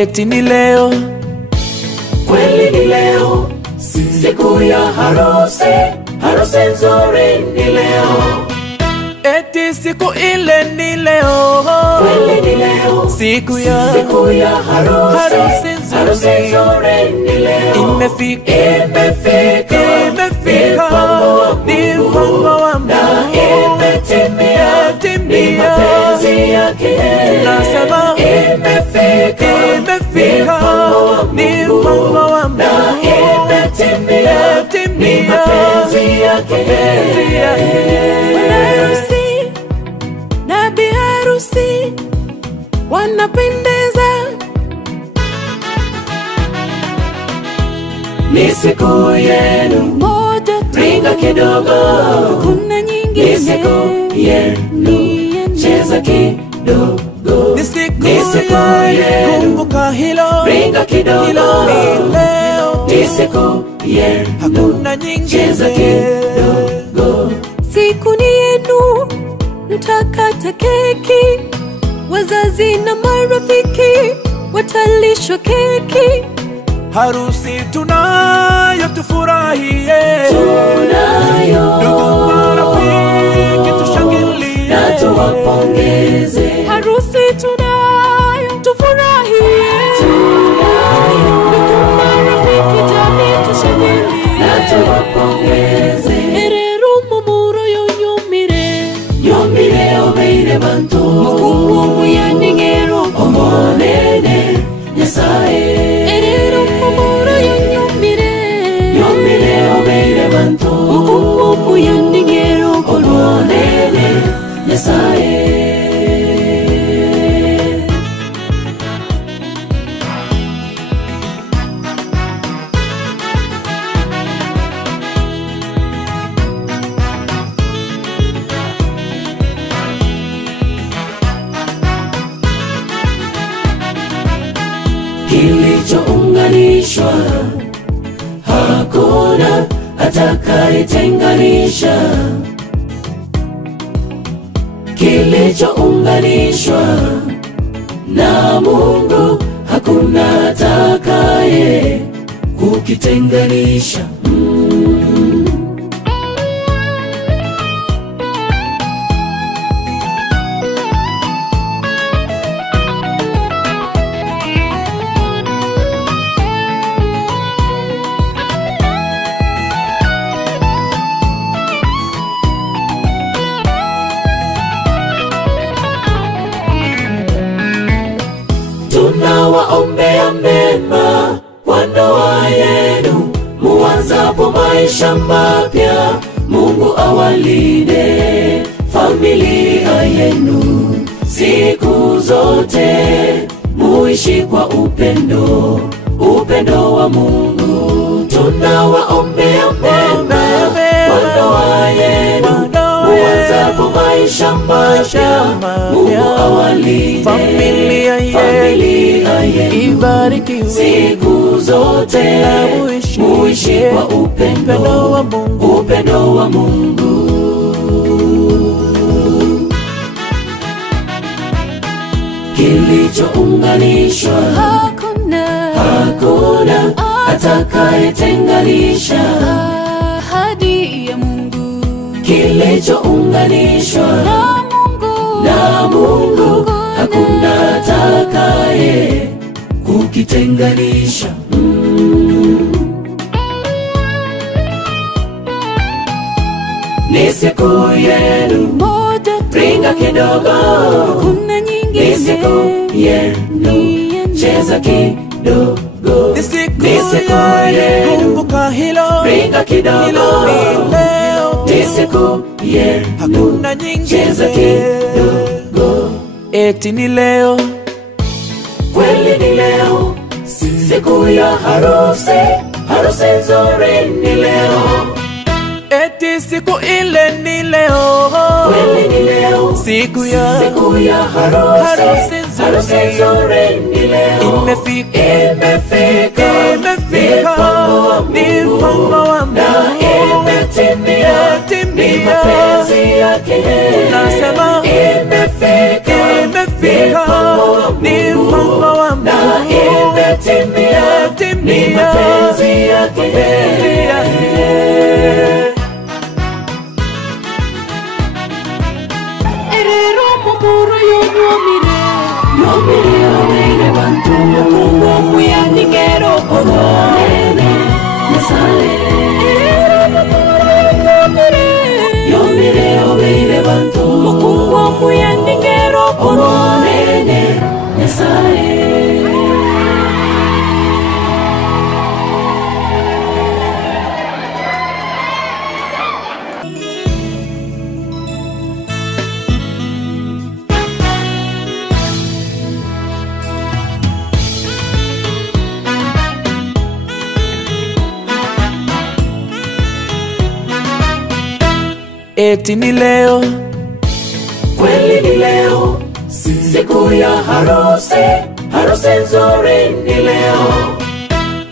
eti ni leo, kweli ni leo, siku ya harusi, harusi nzuri ni leo. eti siku ile ni leo, Kweli ni leo, siku ya harusi, harusi nzuri ni leo. imefika, ni mpango wa Mungu, na imetimia, ni mapenzi yake. nasema Imefika, ni mpango wa Mungu, na imetimia, ni mapenzi yake. Bwana harusi na bi harusi wanapendeza, ni siku yenu, moja tu, ringa kidogo, kuna nyingine, ni siku yenu, cheza kidogo, ni siku yenu, kumbuka hilo, ringa kidogo, ni leo, ni siku yenu, hakuna nyingine, cheza kidogo. siku ni yenu, mtakata keki, wazazi na marafiki watalishwa keki. harusi tunayo tufurahie, Tunayo, ndugu marafiki tushangilie, na tuwapongeze. Harusi tunayo tufurahie, ndugu marafiki jamii tushangilie, Na tuwapongeze. erero mumuro yonyumire, Yomire obeire bantu, mukungumu yaningero omonene Nyasaye. erero mumuro yonyumire, Yomire obeire bantu, mukungumu yaningero omonene Nyasaye. Kilichounganishwa hakuna atakayetenganisha. Kilichounganishwa na Mungu hakuna atakaye kukitenganisha. Tunawaombea mema kwa ndoa yenu, muanzapo maisha mapya. Mungu awalinde familia yenu siku zote, muishi kwa upendo, upendo wa Mungu. Tunawaombea mema kwa ndoa yenu, muanzapo maisha mapya. Mungu awalinde familia yenu ibarikiwe, siku zote, muishi kwa upendo wa Mungu, upendo wa Mungu. Kilichounganishwa hakuna atakayetenganisha. ahadi ya Mungu, Kilichounganishwa na Mungu hakuna atakaye kukitenganisha. Ni siku yenu, moja tu, ringa kidogo, kuna nyingine, ni siku yenu, cheza kidogo, ni siku yenu, kumbuka hilo, ringa kidogo, ni leo, ni siku yenu, hakuna nyingine, cheza kidogo. eti ni leo, Kweli ni leo, siku ya harusi, harusi nzuri ni leo. eti siku ile ni leo, Kweli ni leo, siku ya harusi, harusi nzuri ni leo. imefika, ni mpango wa Mungu, na imetimia, ni mapenzi yake. nasema Imefika, ni mpango wa Mungu, na Yombireo beire bantu Mungu yandingero Ononene Nyasaye Yombireo beire bantu Mungu yandingero Ononene Nyasaye Eti ni leo, kweli ni leo, siku ya harusi, harusi nzuri ni leo.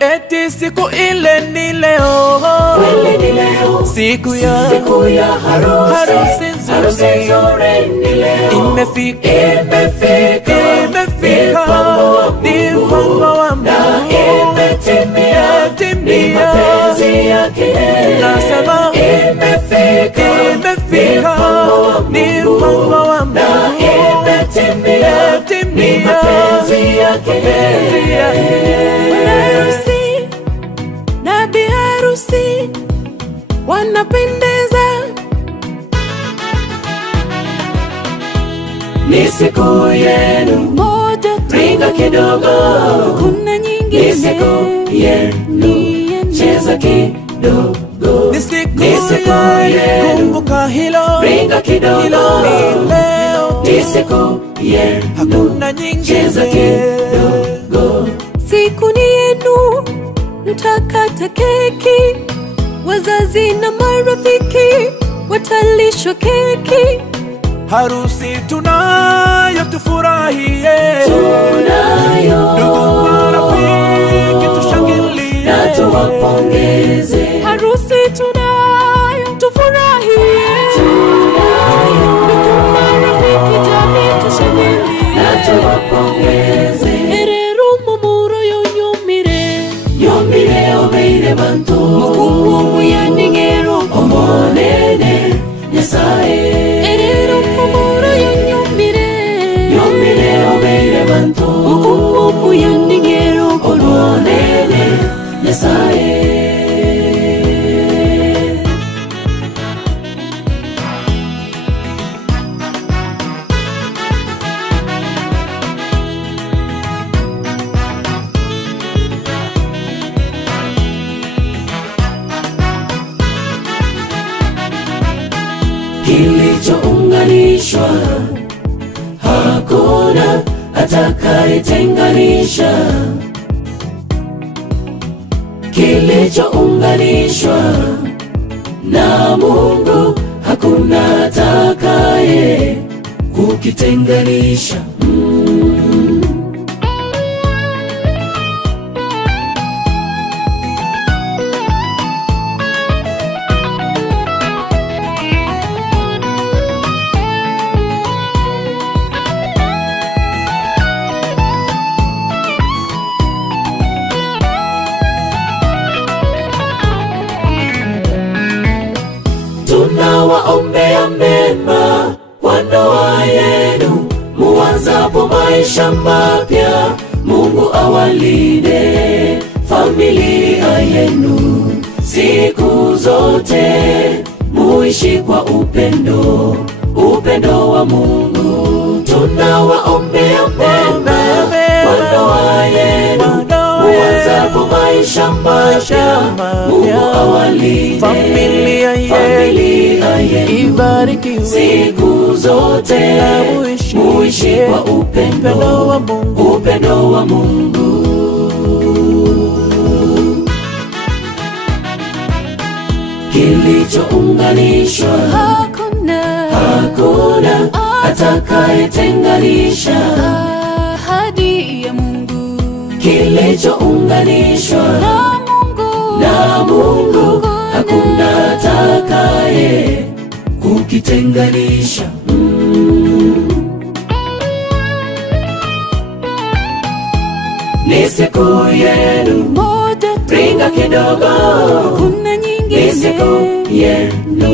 eti siku ile ni leo, Kweli ni leo, siku ya harusi, harusi nzuri ni leo. imefika, ni mpango wa Mungu, na imetimia, ni mapenzi yake. nasema Imefika, ni mpango wa Mungu, na imetimia, ni mapenzi yake. Harusi na bi harusi wanapendeza, Ni siku yenu, moja tu, ringa kidogo. kuna nyingine Ni siku yenu, cheza kidogo. ni siku Ni siku yenu, yenu, kumbuka hilo, ringa kidogo. ni leo, Ni siku yenu, hakuna cheza nyingine. kidogo. siku ni yenu, mtakata keki, wazazi na marafiki watalishwa keki. Harusi tunayo tufurahie, Tunayo, ndugu marafiki tushangilie, na tuwapongeze. Harusi tunayo tufurahie, Tunayo, marafiki jamii tushangilie, na tuwapongeze. erero mumuro yonyumire, Yombireo beire bantu mukungu yandingero Omonene Nyasaye. erero mumuro yonyumire, Yombireo beire bantu mukungu yandingero Omonene Nyasaye. Kilichounganishwa hakuna atakayetenganisha. Kilichounganishwa na Mungu hakuna atakaye kukitenganisha. Tunawaombea mema kwa ndoa yenu, muanzapo maisha mapya. Mungu awalinde familia yenu siku zote, muishi kwa upendo, upendo wa Mungu. Tunawaombea mema kwa ndoa yenu, muanzapo maisha mapya. Mungu awalinde Familia yenu ibarikiwe, siku zote, muishi kwa upendo wa Mungu, upendo wa Mungu. Kilichounganishwa hakuna atakayetenganisha. ahadi ya Mungu Kilichounganishwa na Mungu hakuna atakaye kukitenganisha. Ni siku yenu, moja tu, ringa kidogo. kuna Ni nyingine siku yenu,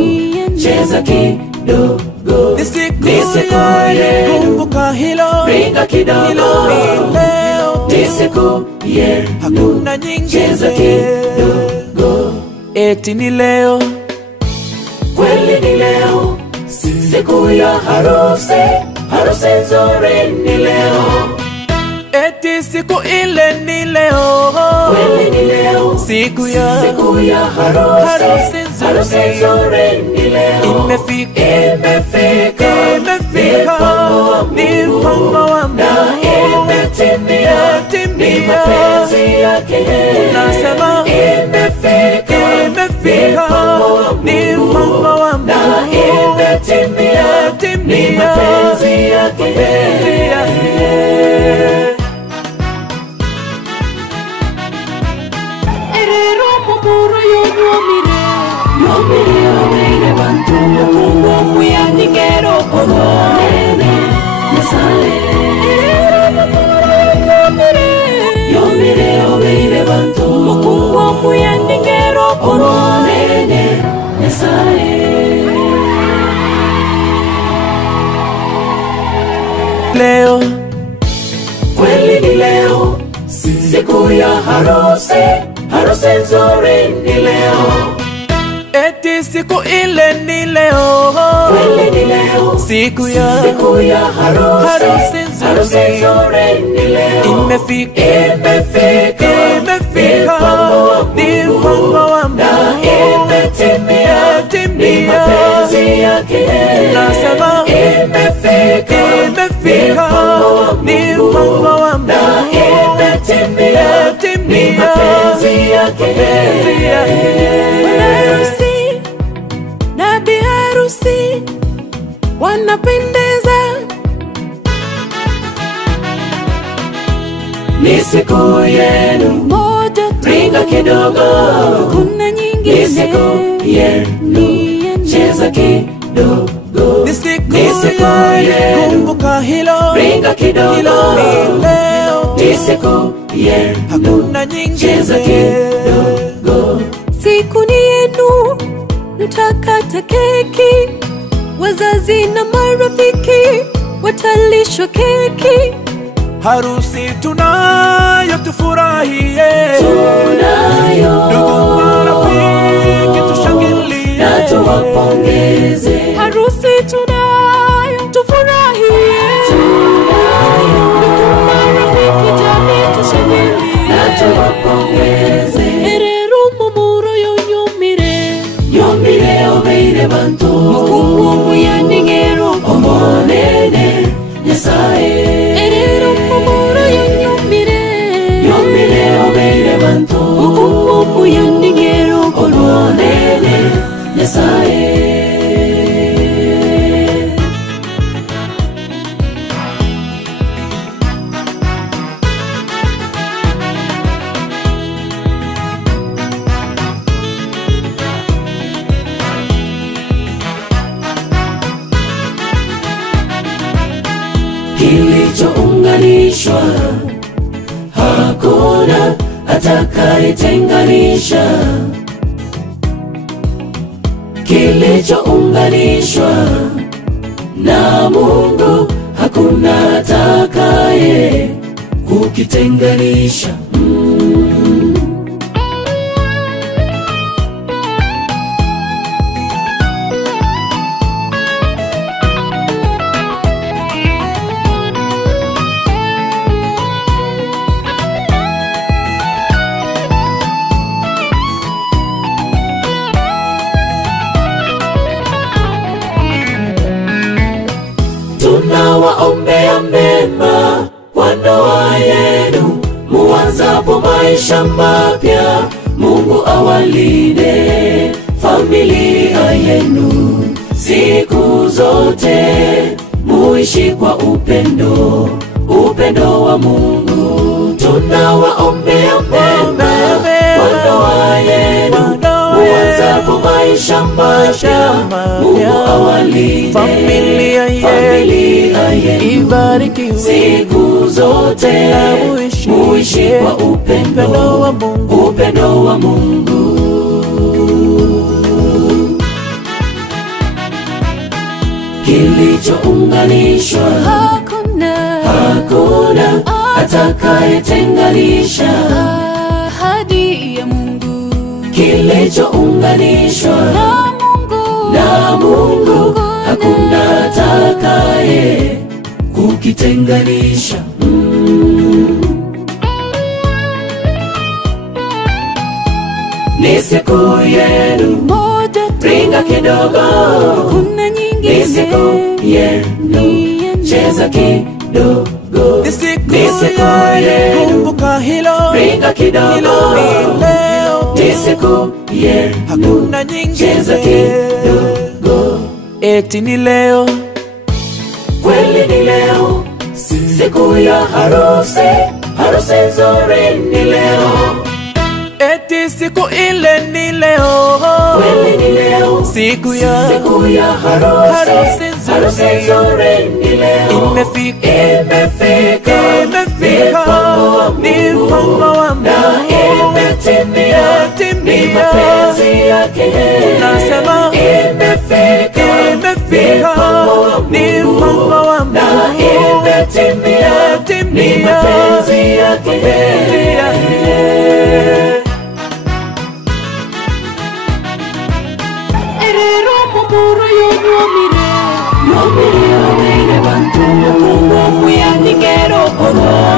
cheza kidogo. dogo, ni siku ni siku yenu. yenu. Kumbuka hilo, Ringa kidogo, hilo ni leo, ni siku yenu. hakuna Cheza nyingine. kidogo, Eti ni leo, kweli ni leo, siku ya harusi, harusi nzuri ni leo. eti siku ile ni leo, Kweli ni leo, siku ya harusi, harusi nzuri. harusi nzuri ni leo. imefika, Imefika, ni mpango wa na Mungu, imetimia, ni mapenzi yake. nasema Imefika, ni mpango wa na Mungu, imetimia, ni mapenzi yake. Erero mumuro yonyomire Yomire obire bantu, Mungu muyandingero onene, Nyasaye. Erero mumuro yonyomire Yomire obire bantu, Mungu muyandingero onene, Nyasaye. leo, Kweli ni leo, siku ya harusi, harusi nzuri ni leo. eti siku ile ni leo, Kweli ni leo, siku ya harusi, harusi nzuri. harusi nzuri ni leo. imefika, Imefika, ni mpango wa na Mungu, imetimia, ni mapenzi yake. nasema Imefika, ni mpango wa na Mungu, imetimia, ni mapenzi yake. Bwana harusi na bi harusi wanapendeza, Ni siku yenu, moja tu, ringa kidogo, kuna ni nyingine siku yenu. Cheza kidogo, ni siku ni siku yenu. yenu. Kumbuka hilo, Ringa kidogo, hilo ni leo, ni siku yenu. hakuna Cheza nyingine. kidogo, siku ni yenu, mtakata keki, wazazi na marafiki watalishwa keki, Harusi tunayo, tufurahie, tunayo ndugu marafiki tushangilie, na tuwapongeze. harusi tunayo, tufurahie, Tunayo marafiki jamii tushangilie, na tuwapongeze. erero mumuro yonyomire Yomire obire bantu, Mungu muyandingero omonene, Nyasaye. erero mumuro yonyomire Yomire obire bantu, Mungu muyandingero omonene, Nyasaye. Kilichounganishwa hakuna atakayetenganisha. Kilichounganishwa na Mungu hakuna atakaye kukitenganisha. Tunawaombea mema kwa ndoa yenu, muanzapo maisha mapya. Mungu awalinde familia yenu siku zote, muishi kwa upendo, upendo wa Mungu. Tunawaombea mema kwa ndoa yenu, muanzapo maisha mapya. Mungu awalinde familia yenu ibarikiwe, siku zote, muishi kwa upendo, upendo wa Mungu. kilichounganishwa hakuna atakayetenganisha. Ahadi ya Mungu Kilichounganishwa na Mungu hakuna atakaye kukitenganisha. Ni siku yenu, moja tu, ringa kidogo. kuna nyingine. Ni siku yenu, cheza kidogo. Ni siku yenu, kumbuka hilo, ringa kidogo. ni leo, Ni siku yenu, hakuna nyingine. cheza kidogo. Eti ni leo, Kweli ni leo, siku ya harusi, harusi nzuri ni leo. eti siku ile ni leo, Kweli ni leo, siku ya harusi, harusi harusi nzuri ni leo. imefika, Imefika, ni mpango wa na Mungu, imetimia, ni mapenzi yake. Nasema Imefika, ni mpango wa Mungu, na imetimia, ni mapenzi yake. Erero mumuro yonyomire, Yomire obeire bantu, Mungu muyaningero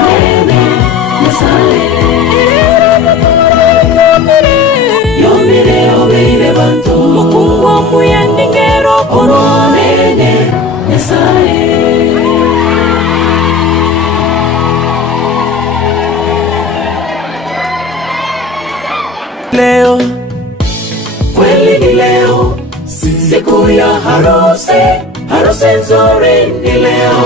Nene, Nyasaye. Yomire obeire bantu, Mungu muyaningero Nene, Nyasaye. leo, Kweli ni leo, siku ya harusi, harusi nzuri ni leo.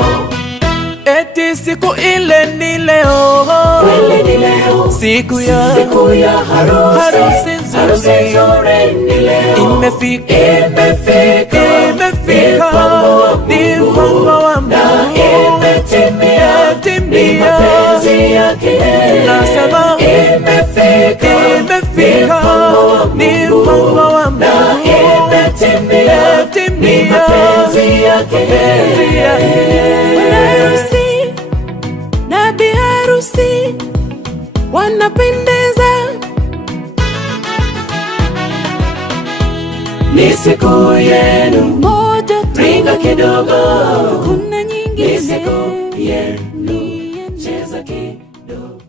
eti siku ile ni leo, Kweli ni leo, siku ya harusi, harusi harusi nzuri ni leo. imefika, Imefika, ni mpango wa na Mungu, imetimia, ni mapenzi yake. Nasema Imefika, ni mpango wa na Mungu, imetimia, ni mapenzi yake. Bwana harusi na bi harusi wanapendeza. Ni siku yenu, Moja tu, ringa kidogo. kuna Ni nyingine. siku yenu, cheza kidogo.